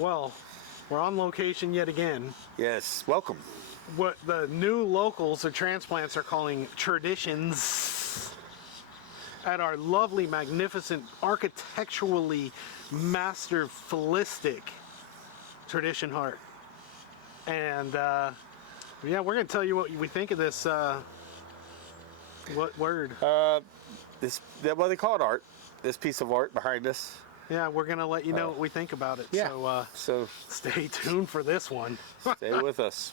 Well, we're on location yet again. Yes, welcome. What the new locals or transplants are calling traditions at our lovely, magnificent, architecturally masterfullistic tradition heart. And yeah, we're gonna tell you what we think of this. What word? Well, they call it art. This piece of art behind us. Yeah, we're gonna let you know what we think about it. Yeah. So stay tuned for this one. Stay with us.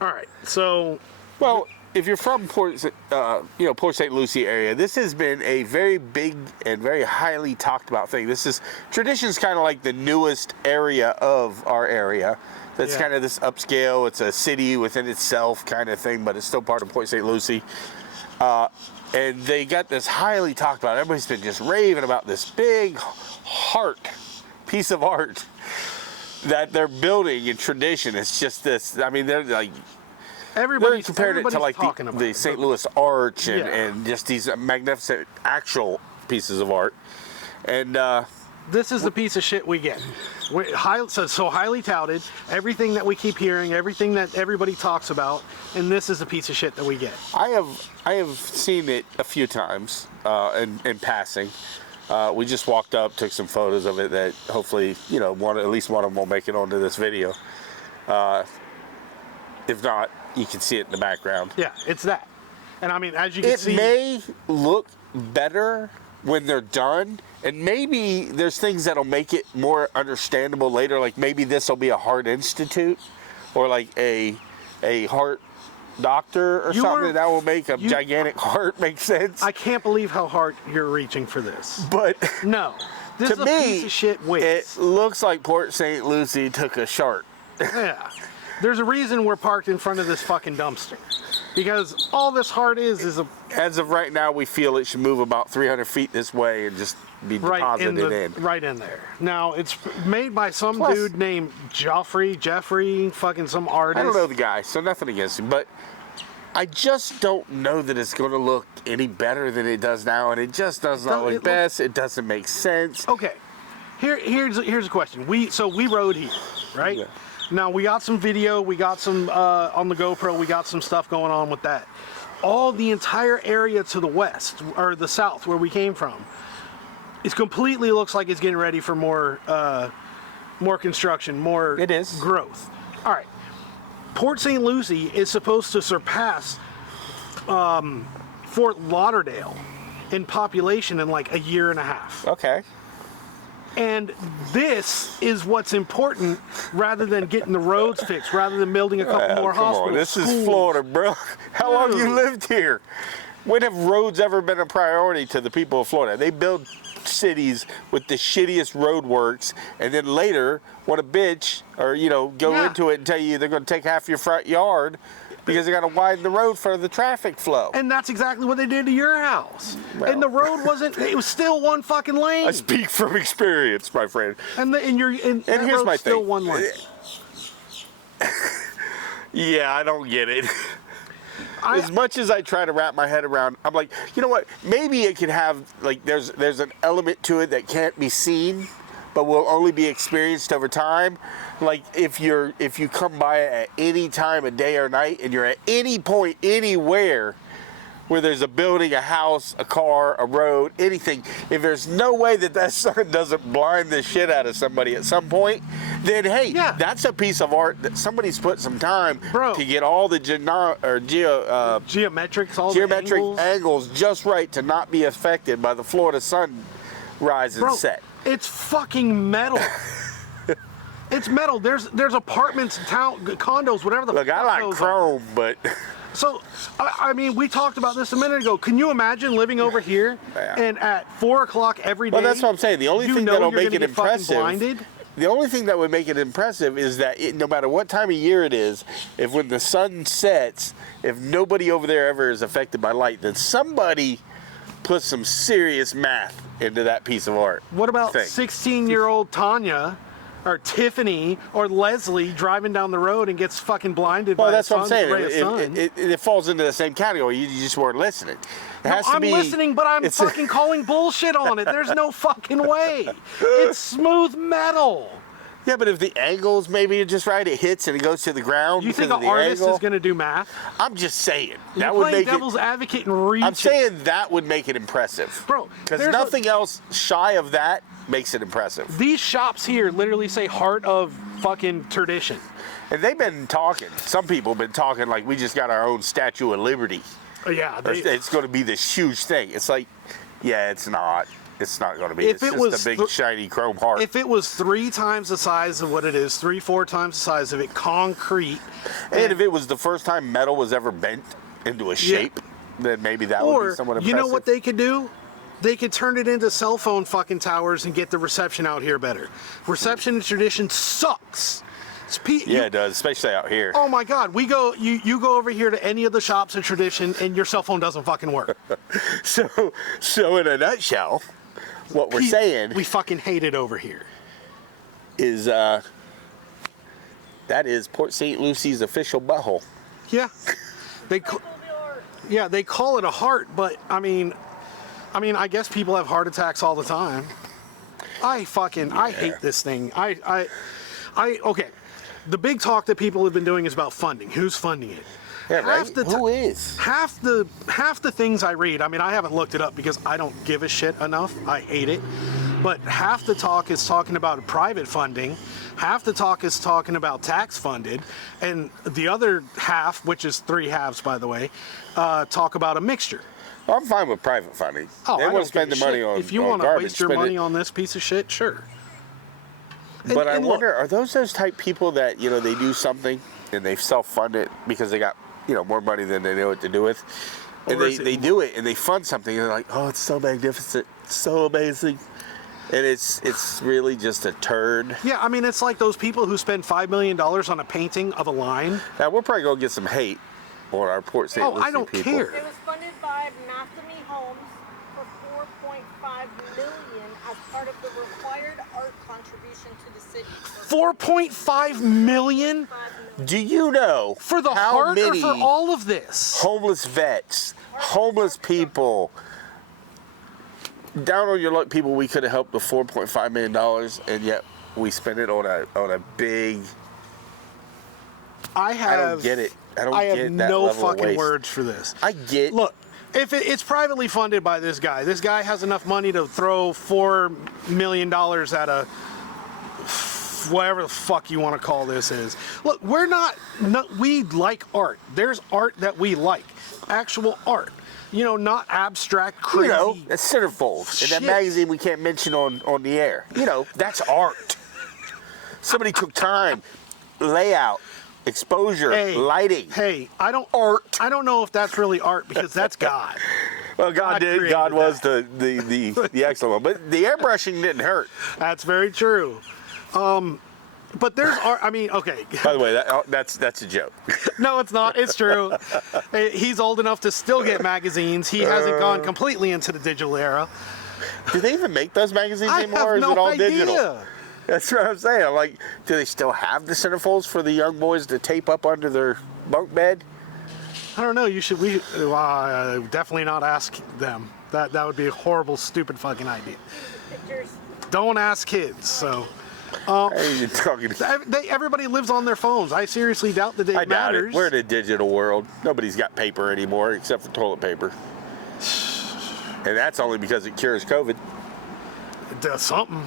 All right. So, well, if you're from Port St. Lucie area, this has been a very big and very highly talked about thing. Tradition's kind of like the newest area of our area. That's kind of this upscale. It's a city within itself kind of thing, but it's still part of Port St. Lucie. And they got this highly talked about. Everybody's been just raving about this big piece of art that they're building in tradition. It's just this. I mean, they're like everybody's compared it to like the St. Louis Arch and just these magnificent actual pieces of art. And this is the piece of shit we get. So highly touted, everything that we keep hearing, everything that everybody talks about, and this is the piece of shit that we get. I have seen it a few times in passing. We just walked up, took some photos of it that hopefully, at least one of them will make it onto this video. If not, you can see it in the background. Yeah, it's that. And I mean, as you can see, it may look better when they're done, and maybe there's things that'll make it more understandable later, like maybe this will be a heart institute or like a heart doctor or something that will make a gigantic heart make sense. I can't believe how hard you're reaching for this. But no, this is a piece of shit waste. It looks like Port St. Lucie took a shart. Yeah. There's a reason we're parked in front of this fucking dumpster. Because all this heart is a... As of right now, we feel it should move about 300 feet this way and just be deposited in. Right in there. Now, it's made by some dude named JEFRE, fucking some artist. I don't know the guy, so nothing against him, but I just don't know that it's going to look any better than it does now, and it just does not look best. It doesn't make sense. Okay. Here's a question. We rode here, right? Yeah. Now, we got some video, we got some, on the GoPro, we got some stuff going on with that. All the entire area to the west, or the south, where we came from, it completely looks like it's getting ready for more construction, more growth. All right. Port St. Lucie is supposed to surpass Fort Lauderdale in population in like a year and a half. Okay. And this is what's important, rather than getting the roads fixed, rather than building a couple more hospitals. This is Florida, bro. How long have you lived here? When have roads ever been a priority to the people of Florida? They build cities with the shittiest road works, and then later want to bitch or go into it and tell you they're going to take half your front yard because they got to widen the road for the traffic flow. And that's exactly what they did to your house. Well, and the road it was still one fucking lane. I speak from experience, my friend. And here's my thing. Still one lane. Yeah, I don't get it. As much as I try to wrap my head around, I'm like, you know what? Maybe it could have, like, there's an element to it that can't be seen, but will only be experienced over time. Like if you come by it at any time of day or night, and you're at any point anywhere where there's a building, a house, a car, a road, anything, if there's no way that sun doesn't blind the shit out of somebody at some point, then hey, that's a piece of art that somebody's put some time to get all the geometric angles just right to not be affected by the Florida sun rise and set. It's fucking metal. It's metal. There's apartments, condos, whatever the fuck. Look, I like chrome, but... So, I mean, we talked about this a minute ago. Can you imagine living over here and at 4 o'clock every day? Well, that's what I'm saying. The only thing that'll make it impressive... The only thing that would make it impressive is that no matter what time of year it is, when the sun sets, if nobody over there ever is affected by light, then somebody put some serious math into that piece of art. What about 16-year-old Tanya or Tiffany or Leslie driving down the road and gets fucking blinded Well, by that's a what I'm saying. ray of sun. It falls into the same category. You just weren't listening. It has to I'm be, listening, but I'm fucking calling bullshit on it. There's no fucking way. It's smooth metal. Yeah, but if the angle's maybe just right, it hits and it goes to the ground. You think because an of the artist angle. is going to do math? I'm just saying. You're That would playing make devil's it. advocate and reach. I'm saying that would make it impressive. Bro, Because there's nothing else shy of that makes it impressive. These shops here literally say heart of fucking tradition. And they've been talking. Some people have been talking like we just got our own Statue of Liberty. Yeah, Or it's going to be this huge thing. It's like, yeah, it's not. It's not going to be. If It's it just was a big shiny chrome heart. if it was 3 times the size of what it is, 4 times the size of it, concrete. And if it was the first time metal was ever bent into a shape, then maybe that would be Or, somewhat impressive. you know what they could do? They could turn it into cell phone fucking towers and get the reception out here better. Reception in tradition sucks. Yeah, it does, especially out here. Oh my God, you go over here to any of the shops in tradition and your cell phone doesn't fucking work. So in a nutshell, what we're saying We fucking hate it over here. is that is Port St. Lucie's official butthole. Yeah. They call it a heart, but I mean, I guess people have heart attacks all the time. I hate this thing. Okay. The big talk that people have been doing is about funding. Who's funding it? Yeah, right? Who is? Half the things I read, I mean, I haven't looked it up because I don't give a shit enough. I hate it. But half the talk is talking about private funding. Half the talk is talking about tax funded. And the other half, which is 3 halves, by the way, talk about a mixture. Well, I'm fine with private funding. Oh, They I want don't to spend give the a money shit. on If you on want to garbage, waste your spend money it. on this piece of shit, sure. But I and look, wonder, are those type people that, you know, they do something and they self-fund it because they got, you know, more money than they know what to do with? And they do it and they fund something and they're like, oh, it's so magnificent, so amazing. And it's really just a turd. Yeah, I mean, it's like those people who spend $5 million on a painting of a line. Now, we're probably going to get some hate on our Port St. Lucie I don't people. care. It was funded by Mathemy Homes for $4.5 million as part of the required art contribution to the city. $4.5 million Do you know for the how heart or many for all of this? homeless vets, homeless people, down on your luck people we could have helped with $4.5 million, and yet we spent it on a big. I don't get it. I don't have get that no level of fucking waste. words for this. I get. Look, if it's privately funded by this guy has enough money to throw $4 million at a whatever the fuck you want to call this is. Look, we like art. There's art that we like, actual art. You know, not abstract, crazy. You know, that's Centerfold in that Shit. magazine we can't mention on the air. You know, that's art. Somebody took time, layout, exposure, lighting. Hey, I don't know if that's really art because that's God. Well, God did. created God was that. the excellent one, but the airbrushing didn't hurt. That's very true. But there's art. I mean, okay. By the way, that's a joke. No, it's not. It's true. He's old enough to still get magazines. He hasn't gone completely into the digital era. Do they even make those magazines I anymore, have or is no it all idea. digital? That's what I'm saying. Like, do they still have the centerfolds for the young boys to tape up under their bunk bed? I don't know. We should definitely not ask them. That would be a horrible, stupid fucking idea. Pictures. Don't ask kids. So. Hey, talking. Everybody lives on their phones. I seriously doubt that it I doubt matters. it. We're in a digital world. Nobody's got paper anymore except for toilet paper, and that's only because it cures COVID. It does something.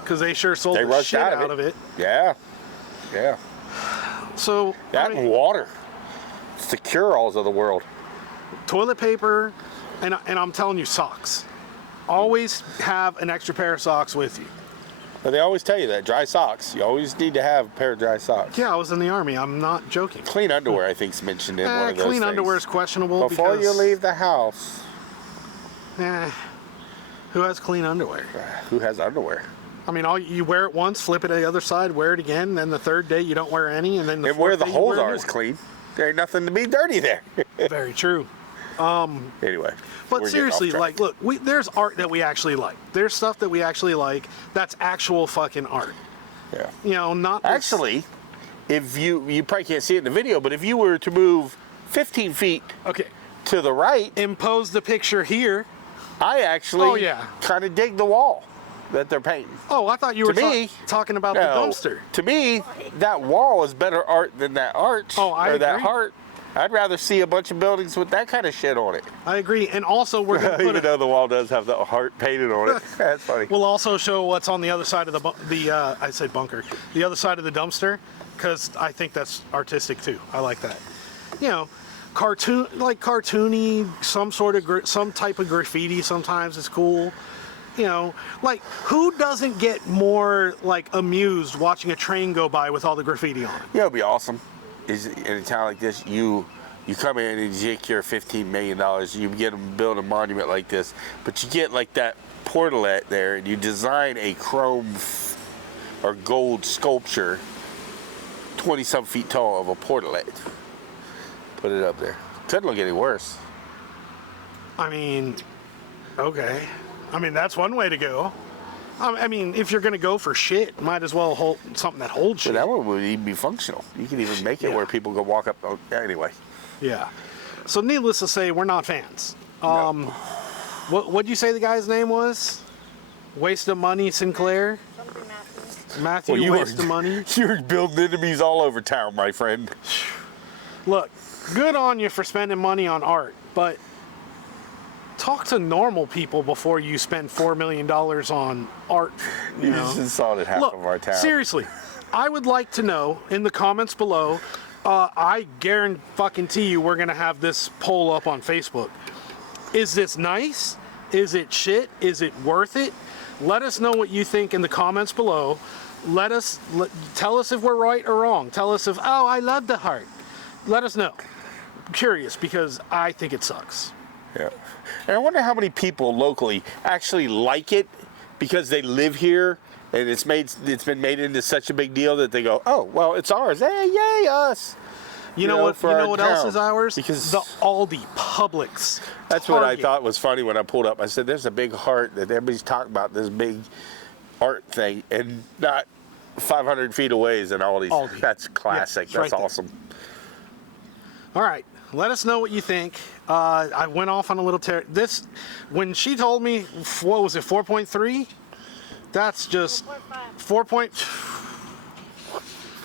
Because they sure sold They the rushed shit out of it. Yeah. So That and water. It's the cure-alls of the world. toilet paper, and I'm telling you, socks. Always have an extra pair of socks with you. But they always tell you that dry socks. You always need to have a pair of dry socks. Yeah, I was in the Army. I'm not joking. Clean underwear, I think, is mentioned in one of those clean things. underwear is questionable Before because, you leave the house. Who has clean underwear? Who has underwear? I mean, you wear it once, flip it to the other side, wear it again, then the third day you don't wear any, and then the And fourth where the day you holes wear are more. is clean. There ain't nothing to be dirty there. Very true. Anyway. But we're getting seriously, off track. like, look, there's art that we actually like. There's stuff that we actually like that's actual fucking art. Yeah. You know, not this- Actually, if you probably can't see it in the video, but if you were to move 15 feet Okay. to the right, Impose the picture here. I actually Oh, yeah. kind of dig the wall that they're painting. Oh, I thought you were To me, talking about No, the dumpster. To me, that wall is better art than that arch Oh, I or that agree. heart. I'd rather see a bunch of buildings with that kind of shit on it. I agree. And also, we're going to Even put though the wall does have the heart painted on it. That's funny. we'll also show what's on the other side of I said bunker, the other side of the dumpster, because I think that's artistic too. I like that. You know, cartoony, some type of graffiti. Sometimes is cool. You know, like who doesn't get more like amused watching a train go by with all the graffiti on it? Yeah, it'd be awesome. Is in a town like this, you come in and you take your $15 million, you get them build a monument like this, but you get like that portalet there, and you design a chrome or gold sculpture, 20-some feet tall of a portalet. Put it up there. Couldn't look any worse. I mean, okay. I mean, that's one way to go. I mean, if you're going to go for shit, might as well hold something that holds But shit. that one would even be functional. You could even make it Yeah. where people go walk up. Oh, anyway. Yeah. So needless to say, we're not fans. No. What'd you say the guy's name was? Waste of money, Sinclair? Something Matthew. Matthew, waste of money? You're building enemies all over town, my friend. Look, good on you for spending money on art, but talk to normal people before you spend $4 million on art. You You know? just insulted half Look, of our town. seriously, I would like to know in the comments below. I guarantee you we're gonna have this poll up on Facebook. Is this nice? Is it shit? Is it worth it? Let us know what you think in the comments below. Tell us if we're right or wrong. Tell us if, oh, I love the heart. Let us know. I'm curious because I think it sucks. Yeah. And I wonder how many people locally actually like it because they live here and it's been made into such a big deal that they go, oh, well, it's ours. Hey, yay, us. You know what? for You our know what else town. is ours? Because the Aldi, Publix. that's what I Target. thought was funny when I pulled up. I said, there's a big heart that everybody's talking about, this big art thing, and not 500 feet away is an Aldi's. Aldi. That's classic. it's That's right there. awesome. All right, let us know what you think. I went off on a little tear. When she told me, what was it, 4.3? That's just 4 point.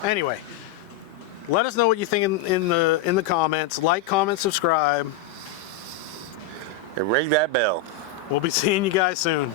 Anyway, let us know what you think in the comments. Like, comment, subscribe. And ring that bell. We'll be seeing you guys soon.